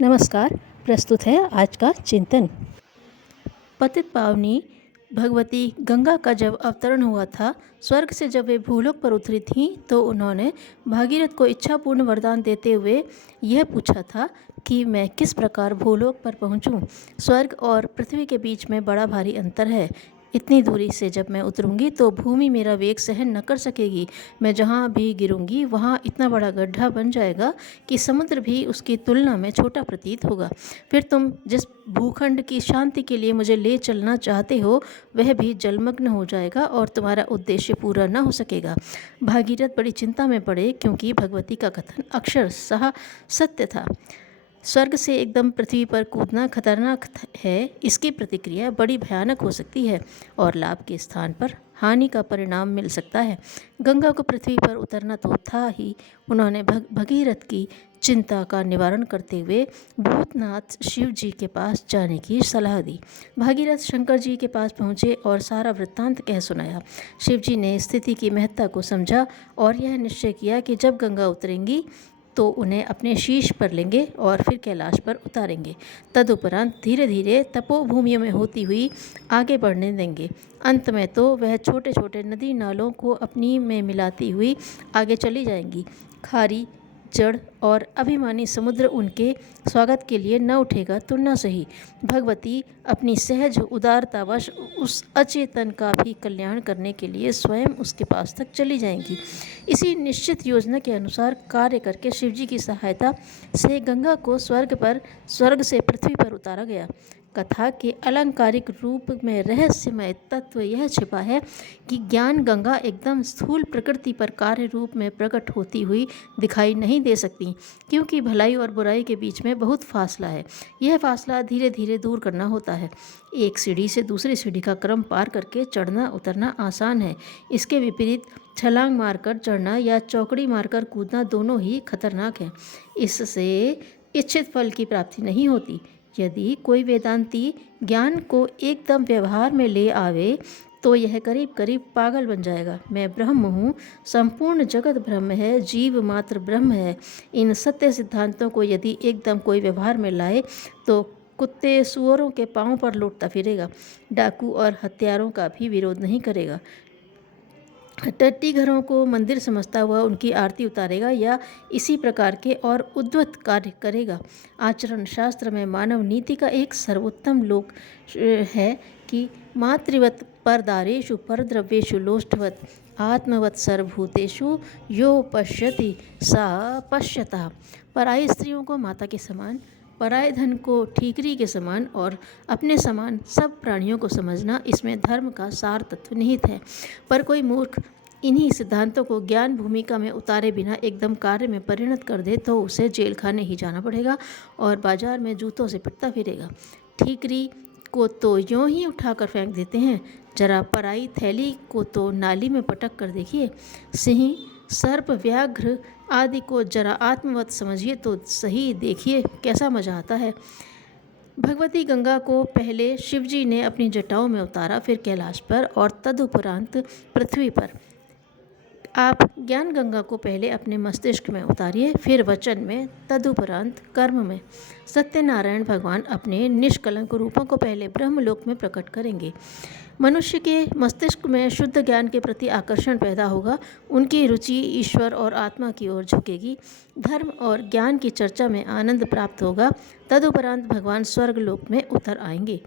नमस्कार। प्रस्तुत है आज का चिंतन। पतित पावनी भगवती गंगा का जब अवतरण हुआ था, स्वर्ग से जब वे भूलोक पर उतरी थीं, तो उन्होंने भागीरथ को इच्छापूर्ण वरदान देते हुए यह पूछा था कि मैं किस प्रकार भूलोक पर पहुंचूं। स्वर्ग और पृथ्वी के बीच में बड़ा भारी अंतर है। इतनी दूरी से जब मैं उतरूंगी तो भूमि मेरा वेग सहन न कर सकेगी। मैं जहाँ भी गिरूंगी वहाँ इतना बड़ा गड्ढा बन जाएगा कि समुद्र भी उसकी तुलना में छोटा प्रतीत होगा। फिर तुम जिस भूखंड की शांति के लिए मुझे ले चलना चाहते हो, वह भी जलमग्न हो जाएगा और तुम्हारा उद्देश्य पूरा न हो सकेगा। भागीरथ बड़ी चिंता में पड़े, क्योंकि भगवती का कथन अक्षरशः सत्य था। स्वर्ग से एकदम पृथ्वी पर कूदना खतरनाक है। इसकी प्रतिक्रिया बड़ी भयानक हो सकती है और लाभ के स्थान पर हानि का परिणाम मिल सकता है। गंगा को पृथ्वी पर उतरना तो था ही। उन्होंने भगीरथ की चिंता का निवारण करते हुए भूतनाथ शिव जी के पास जाने की सलाह दी। भागीरथ शंकर जी के पास पहुँचे और सारा वृत्तांत कह सुनाया। शिव जी ने स्थिति की महत्ता को समझा और यह निश्चय किया कि जब गंगा उतरेंगी तो उन्हें अपने शीश पर लेंगे और फिर कैलाश पर उतारेंगे। तदुपरांत धीरे धीरे तपोभूमियों में होती हुई आगे बढ़ने देंगे। अंत में तो वह छोटे छोटे नदी नालों को अपनी में मिलाती हुई आगे चली जाएंगी। खारी, जड़ और अभिमानी समुद्र उनके स्वागत के लिए न उठेगा तो न सही। भगवती अपनी सहज उदारतावश उस अचेतन का भी कल्याण करने के लिए स्वयं उसके पास तक चली जाएंगी। इसी निश्चित योजना के अनुसार कार्य करके शिवजी की सहायता से गंगा को स्वर्ग से पृथ्वी पर उतारा गया। कथा के अलंकारिक रूप में रहस्यमय तत्व यह छिपा है कि ज्ञान गंगा एकदम स्थूल प्रकृति पर कार्य रूप में प्रकट होती हुई दिखाई नहीं दे सकती, क्योंकि भलाई और बुराई के बीच में बहुत फासला है। यह फासला धीरे धीरे दूर करना होता है। एक सीढ़ी से दूसरी सीढ़ी का क्रम पार करके चढ़ना उतरना आसान है। इसके विपरीत छलांग मारकर चढ़ना या चौकड़ी मारकर कूदना दोनों ही खतरनाक है। इससे इच्छित फल की प्राप्ति नहीं होती। यदि कोई वेदांती ज्ञान को एकदम व्यवहार में ले आवे तो यह करीब करीब पागल बन जाएगा। मैं ब्रह्म हूँ, संपूर्ण जगत ब्रह्म है, जीव मात्र ब्रह्म है। इन सत्य सिद्धांतों को यदि एकदम कोई व्यवहार में लाए तो कुत्ते सुअरों के पांव पर लौटता फिरेगा, डाकू और हत्यारों का भी विरोध नहीं करेगा, टट्टी घरों को मंदिर समझता हुआ उनकी आरती उतारेगा या इसी प्रकार के और उद्वत कार्य करेगा। आचरण शास्त्र में मानव नीति का एक सर्वोत्तम लोक है कि मातृवत परदारेषु परद्रव्येषु लोष्टवत आत्मवत सर्वभूतेषु यो पश्यति सा पश्यतः। पराई स्त्रियों को माता के समान, पराये धन को ठीकरी के समान और अपने समान सब प्राणियों को समझना, इसमें धर्म का सार तत्व निहित है। पर कोई मूर्ख इन्हीं सिद्धांतों को ज्ञान भूमिका में उतारे बिना एकदम कार्य में परिणत कर दे तो उसे जेल खाने ही जाना पड़ेगा और बाजार में जूतों से पिटता फिरेगा। ठीकरी को तो यूँ ही उठाकर फेंक देते हैं, जरा पराई थैली को तो नाली में पटक कर देखिए। सिंह, सर्प, व्याघ्र आदि को जरा आत्मवत समझिए तो सही, देखिए कैसा मजा आता है। भगवती गंगा को पहले शिवजी ने अपनी जटाओं में उतारा, फिर कैलाश पर और तदुपरांत पृथ्वी पर। आप ज्ञान गंगा को पहले अपने मस्तिष्क में उतारिए, फिर वचन में, तदुपरांत कर्म में। सत्यनारायण भगवान अपने निष्कलंक रूपों को पहले ब्रह्मलोक में प्रकट करेंगे। मनुष्य के मस्तिष्क में शुद्ध ज्ञान के प्रति आकर्षण पैदा होगा। उनकी रुचि ईश्वर और आत्मा की ओर झुकेगी। धर्म और ज्ञान की चर्चा में आनंद प्राप्त होगा। तदुपरांत भगवान स्वर्गलोक में उतर आएंगे।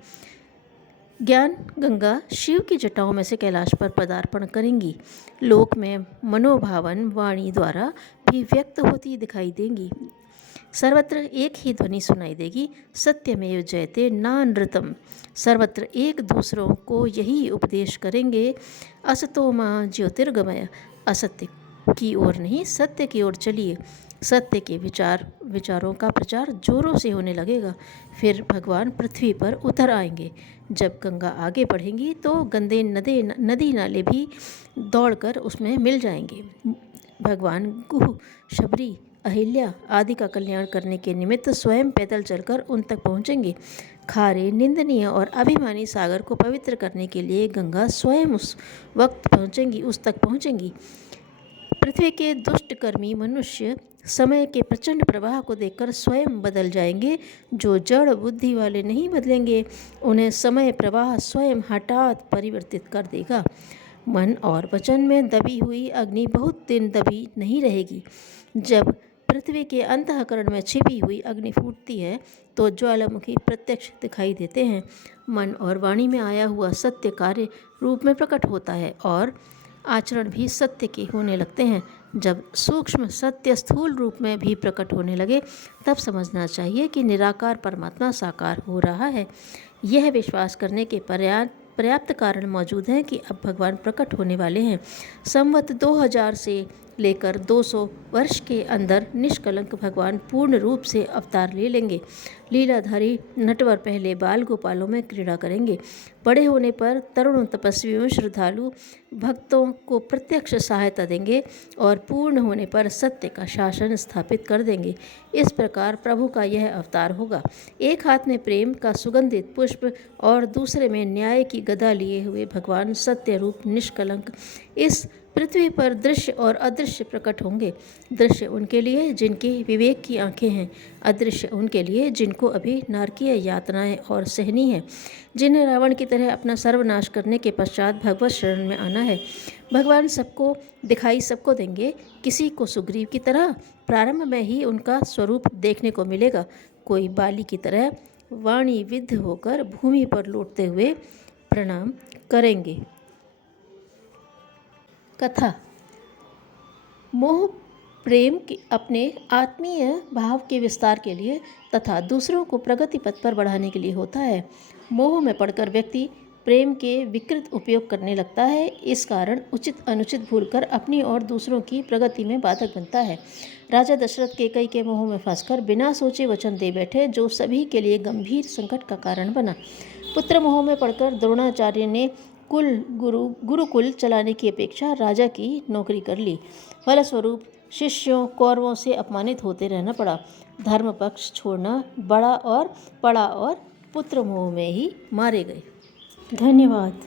ज्ञान गंगा शिव की जटाओं में से कैलाश पर पदार्पण करेंगी। लोक में मनोभावन वाणी द्वारा भी व्यक्त होती दिखाई देंगी। सर्वत्र एक ही ध्वनि सुनाई देगी, सत्यमेव जयते नानृतम। सर्वत्र एक दूसरों को यही उपदेश करेंगे, असतो मां ज्योतिर्गमय। असत्य की ओर नहीं, सत्य की ओर चलिए। सत्य के विचारों का प्रचार जोरों से होने लगेगा। फिर भगवान पृथ्वी पर उतर आएंगे। जब गंगा आगे बढ़ेंगी तो गंदे नदी नाले भी दौड़कर उसमें मिल जाएंगे। भगवान गुह, शबरी, अहिल्या आदि का कल्याण करने के निमित्त स्वयं पैदल चलकर उन तक पहुँचेंगे। खारे, निंदनीय और अभिमानी सागर को पवित्र करने के लिए गंगा स्वयं उस वक्त पहुँचेंगी, उस तक पहुँचेंगी। पृथ्वी के दुष्ट कर्मी मनुष्य समय के प्रचंड प्रवाह को देखकर स्वयं बदल जाएंगे। जो जड़ बुद्धि वाले नहीं बदलेंगे, उन्हें समय प्रवाह स्वयं हठात परिवर्तित कर देगा। मन और वचन में दबी हुई अग्नि बहुत दिन दबी नहीं रहेगी। जब पृथ्वी के अंतःकरण में छिपी हुई अग्नि फूटती है तो ज्वालामुखी प्रत्यक्ष दिखाई देते हैं। मन और वाणी में आया हुआ सत्य कार्य रूप में प्रकट होता है और आचरण भी सत्य के होने लगते हैं। जब सूक्ष्म सत्य स्थूल रूप में भी प्रकट होने लगे, तब समझना चाहिए कि निराकार परमात्मा साकार हो रहा है। यह विश्वास करने के पर्याप्त कारण मौजूद हैं कि अब भगवान प्रकट होने वाले हैं। संवत 2000 से लेकर 200 वर्ष के अंदर निष्कलंक भगवान पूर्ण रूप से अवतार ले लेंगे। लीलाधारी नटवर पहले बाल गोपालों में क्रीड़ा करेंगे। बड़े होने पर तरुण तपस्वियों श्रद्धालु भक्तों को प्रत्यक्ष सहायता देंगे और पूर्ण होने पर सत्य का शासन स्थापित कर देंगे। इस प्रकार प्रभु का यह अवतार होगा। एक हाथ में प्रेम का सुगंधित पुष्प और दूसरे में न्याय की गदा लिए हुए भगवान सत्य रूप निष्कलंक इस पृथ्वी पर दृश्य और अदृश्य प्रकट होंगे। दृश्य उनके लिए जिनके विवेक की आंखें हैं, अदृश्य उनके लिए जिनको अभी नारकीय यातनाएं और सहनी है, जिन्हें रावण की तरह अपना सर्वनाश करने के पश्चात भगवत शरण में आना है। भगवान सबको दिखाई सबको देंगे। किसी को सुग्रीव की तरह प्रारंभ में ही उनका स्वरूप देखने को मिलेगा, कोई बाली की तरह वाणी विद्ध होकर भूमि पर लौटते हुए प्रणाम करेंगे। कथा। मोह प्रेम के अपने आत्मीय भाव के विस्तार के लिए तथा दूसरों को प्रगति पथ पर बढ़ाने के लिए होता है। मोह में पड़कर व्यक्ति प्रेम के विकृत उपयोग करने लगता है। इस कारण उचित अनुचित भूलकर अपनी और दूसरों की प्रगति में बाधक बनता है। राजा दशरथ कैकेयी के मोह में फंसकर बिना सोचे वचन दे बैठे, जो सभी के लिए गंभीर संकट का कारण बना। पुत्र मोह में पड़कर द्रोणाचार्य ने गुरुकुल चलाने की अपेक्षा राजा की नौकरी कर ली। फलस्वरूप शिष्यों कौरवों से अपमानित होते रहना पड़ा। धर्म पक्ष छोड़ना पड़ा और पुत्र मोह में ही मारे गए। धन्यवाद।